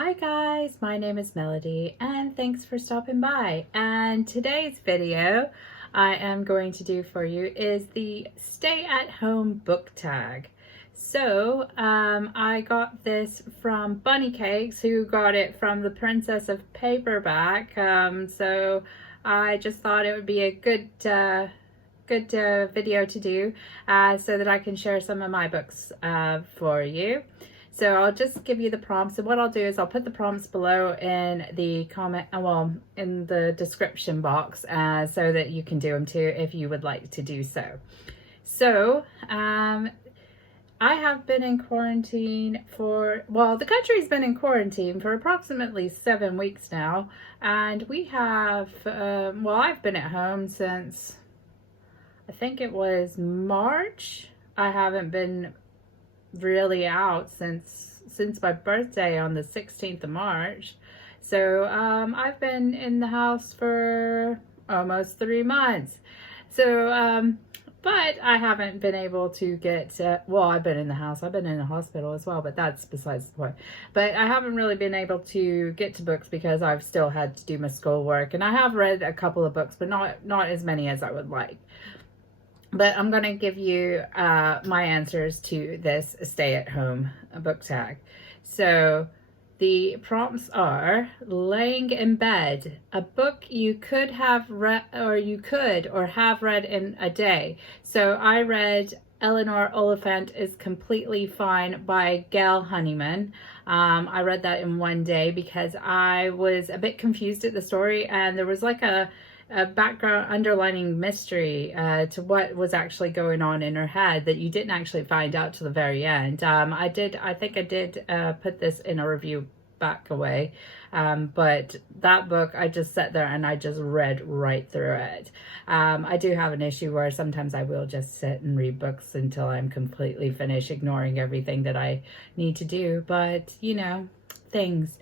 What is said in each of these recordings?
Hi guys, my name is Melody and thanks for stopping by. And today's video I am going to do for you is the stay at home book tag. So I got this from Bunny Cakes, who got it from the Princess of Paperback. So I just thought it would be a good video to do so that I can share some of my books for you. So I'll just give you the prompts, and what I'll do is I'll put the prompts below in the in the description box so that you can do them too if you would like to do so. So I have been in quarantine the country's been in quarantine for approximately 7 weeks now, and we have, I've been at home since, I think it was March. I haven't been really out since my birthday on the 16th of March. So I've been in the house for almost 3 months. So but I haven't been able to get I've been in the house, I've been in the hospital as well, but that's besides the point. But I haven't really been able to get to books because I've still had to do my schoolwork, and I have read a couple of books, but not as many as I would like. But I'm going to give you my answers to this stay-at-home book tag. So the prompts are: laying in bed, a book you could have read or have read in a day. So I read Eleanor Oliphant is Completely Fine by Gail Honeyman. I read that in one day because I was a bit confused at the story, and there was like a background underlining mystery to what was actually going on in her head that you didn't actually find out to the very end. I think I did put this in a review back away, but that book I just sat there and I just read right through it. I do have an issue where sometimes I will just sit and read books until I'm completely finished, ignoring everything that I need to do, but you know, things.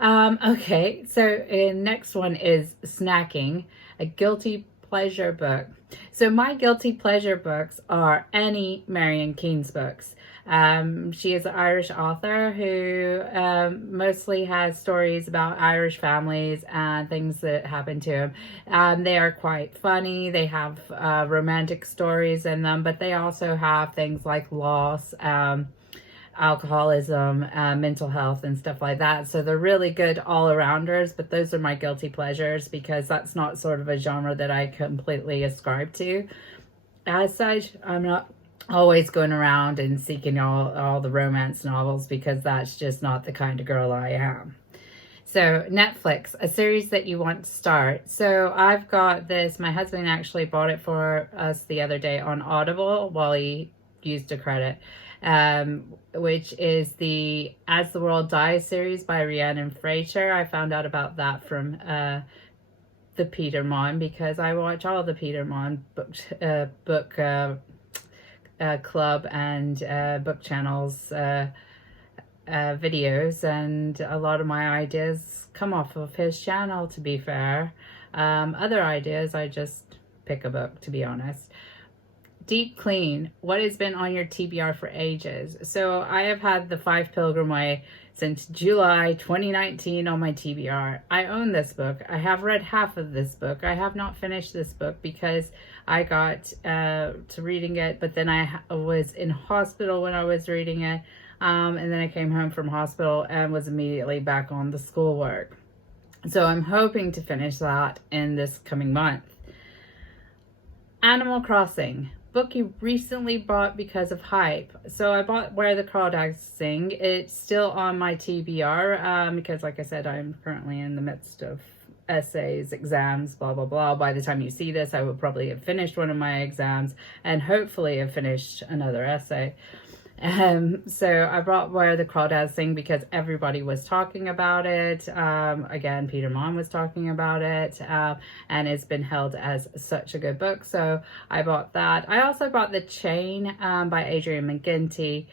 Okay, so next one is snacking, a guilty pleasure book. So my guilty pleasure books are any Marion Keynes books. She is an Irish author who mostly has stories about Irish families and things that happen to them. They are quite funny. They have romantic stories in them, but they also have things like loss, alcoholism, mental health, and stuff like that. So they're really good all-arounders, but those are my guilty pleasures because that's not sort of a genre that I completely ascribe to. As such, I'm not always going around and seeking all the romance novels because that's just not the kind of girl I am. So Netflix, a series that you want to start. So I've got this, my husband actually bought it for us the other day on Audible while he used a credit. Which is the As the World Dies series by Rhiannon Fraser. I found out about that from the Peter Mon, because I watch all the Peter Mon book club and book channels videos, and a lot of my ideas come off of his channel, to be fair. Other ideas, I just pick a book, to be honest. Deep Clean, what has been on your TBR for ages? So I have had the Fife Pilgrim Way since July 2019 on my TBR. I own this book. I have read half of this book. I have not finished this book because I got to reading it, but then I was in hospital when I was reading it, and then I came home from hospital and was immediately back on the schoolwork. So I'm hoping to finish that in this coming month. Animal Crossing, book you recently bought because of hype. So I bought Where the Crawdads Sing. It's still on my TBR because, like I said, I'm currently in the midst of essays, exams, blah, blah, blah. By the time you see this, I will probably have finished one of my exams and hopefully have finished another essay. So I brought Where the Crawdads Sing because everybody was talking about it. Again, Peter Mon was talking about it, and it's been held as such a good book. So I bought that. I also bought The Chain by Adrian McGinty.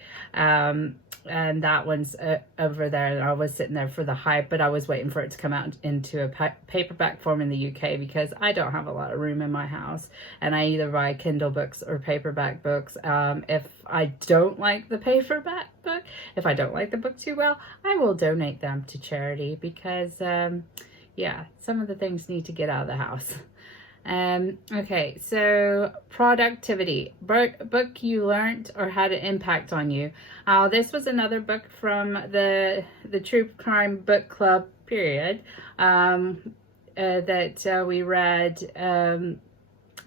And that one's over there, and I was sitting there for the hype, but I was waiting for it to come out into a paperback form in the UK because I don't have a lot of room in my house, and I either buy Kindle books or paperback books. If I don't like like the paperback book, if I don't like the book too well, I will donate them to charity because, yeah, some of the things need to get out of the house. Okay, so productivity, book you learned or had an impact on you. This was another book from the True Crime Book Club period that we read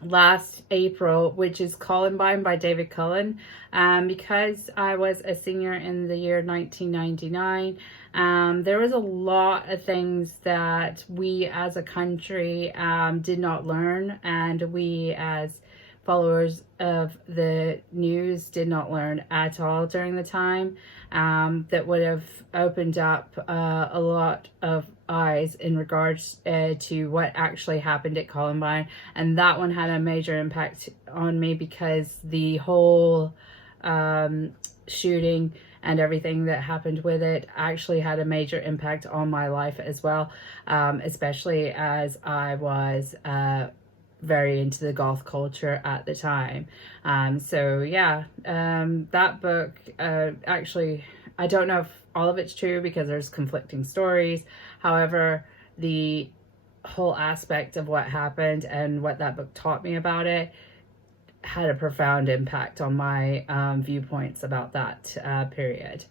last April, which is Columbine by David Cullen. Because I was a senior in the year 1999, there was a lot of things that we as a country did not learn, and we as followers of the news did not learn at all during the time, that would have opened up a lot of eyes in regards to what actually happened at Columbine. And that one had a major impact on me because the whole shooting and everything that happened with it actually had a major impact on my life as well, especially as I was very into the golf culture at the time. So yeah, that book, actually, I don't know if all of it's true because there's conflicting stories. However, the whole aspect of what happened and what that book taught me about it had a profound impact on my viewpoints about that period.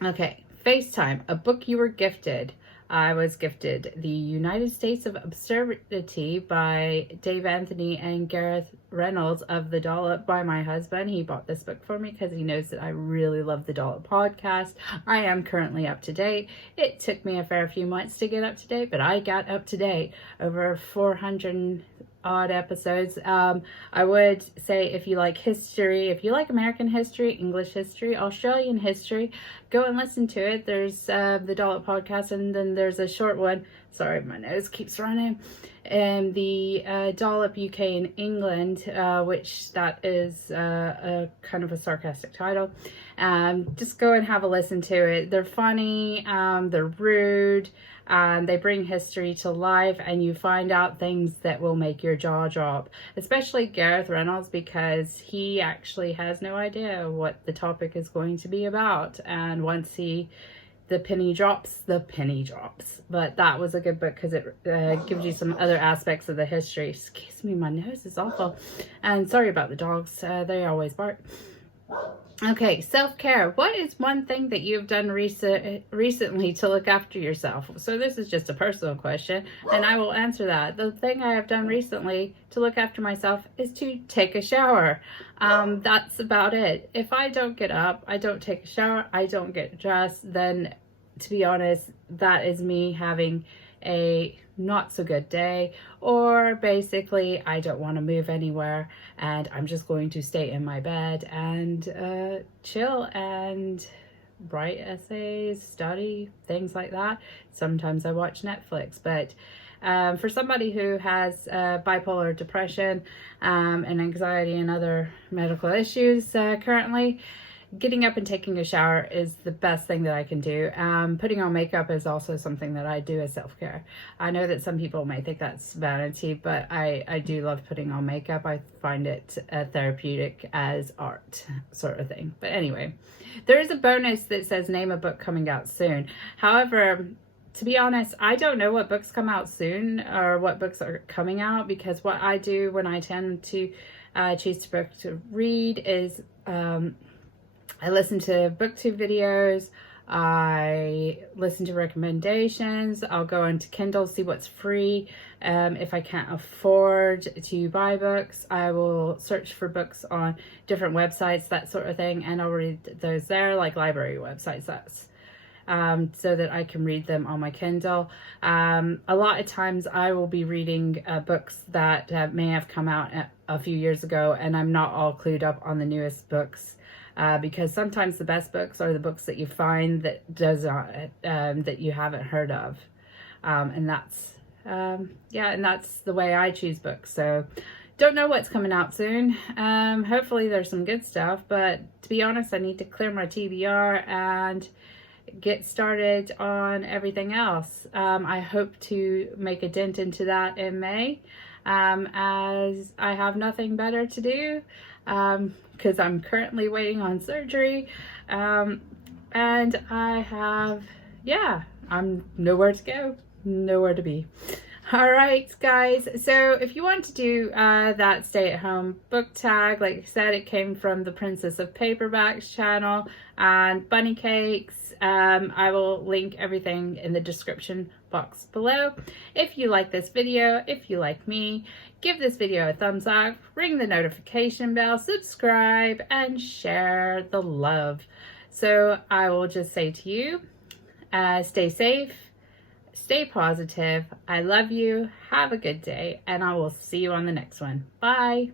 Okay, FaceTime, a book you were gifted. I was gifted The United States of Absurdity by Dave Anthony and Gareth Reynolds of The Dollop by my husband. He bought this book for me because he knows that I really love The Dollop podcast. I am currently up to date. It took me a fair few months to get up to date, but I got up to date. Over 400 odd episodes. I would say if you like history, if you like American history, English history, Australian history, go and listen to it. There's the Dollop podcast, and then there's a short one. Sorry, my nose keeps running. And the Dollop UK and England, which that is a kind of a sarcastic title. Just go and have a listen to it. They're funny, they're rude, they bring history to life, and you find out things that will make your jaw drop, especially Gareth Reynolds, because he actually has no idea what the topic is going to be about, and once the penny drops. But that was a good book because it gives you some other aspects of the history. Excuse me, my nose is awful, and sorry about the dogs, they always bark. Okay, self-care. What is one thing that you've done recently to look after yourself? So this is just a personal question, and I will answer that. The thing I have done recently to look after myself is to take a shower. That's about it. If I don't get up, I don't take a shower, I don't get dressed, then to be honest, that is me having a not so good day, or basically I don't want to move anywhere and I'm just going to stay in my bed and chill and write essays, study, things like that. Sometimes I watch Netflix, but for somebody who has bipolar depression and anxiety and other medical issues currently, getting up and taking a shower is the best thing that I can do. Putting on makeup is also something that I do as self-care. I know that some people may think that's vanity, but I do love putting on makeup. I find it therapeutic as art sort of thing. But anyway, there is a bonus that says name a book coming out soon. However, to be honest, I don't know what books come out soon or what books are coming out, because what I do when I tend to choose a book to read is I listen to Booktube videos, I listen to recommendations, I'll go into Kindle, see what's free. If I can't afford to buy books, I will search for books on different websites, that sort of thing, and I'll read those there, like library websites, that's so that I can read them on my Kindle. A lot of times I will be reading books that may have come out a few years ago, and I'm not all clued up on the newest books. Because sometimes the best books are the books that you find that that you haven't heard of, and that's and that's the way I choose books. So don't know what's coming out soon. Hopefully there's some good stuff, but to be honest, I need to clear my TBR and get started on everything else. I hope to make a dent into that in May, as I have nothing better to do. because I'm currently waiting on surgery. And I have, yeah, I'm nowhere to go, nowhere to be. All right, guys. So if you want to do that stay-at-home book tag, like I said, it came from the Princess of Paperbacks channel and Bunny Cakes. I will link everything in the description box below. If you like this video, if you like me, give this video a thumbs up, ring the notification bell, subscribe, and share the love. So I will just say to you, stay safe, stay positive. I love you. Have a good day, and I will see you on the next one. Bye.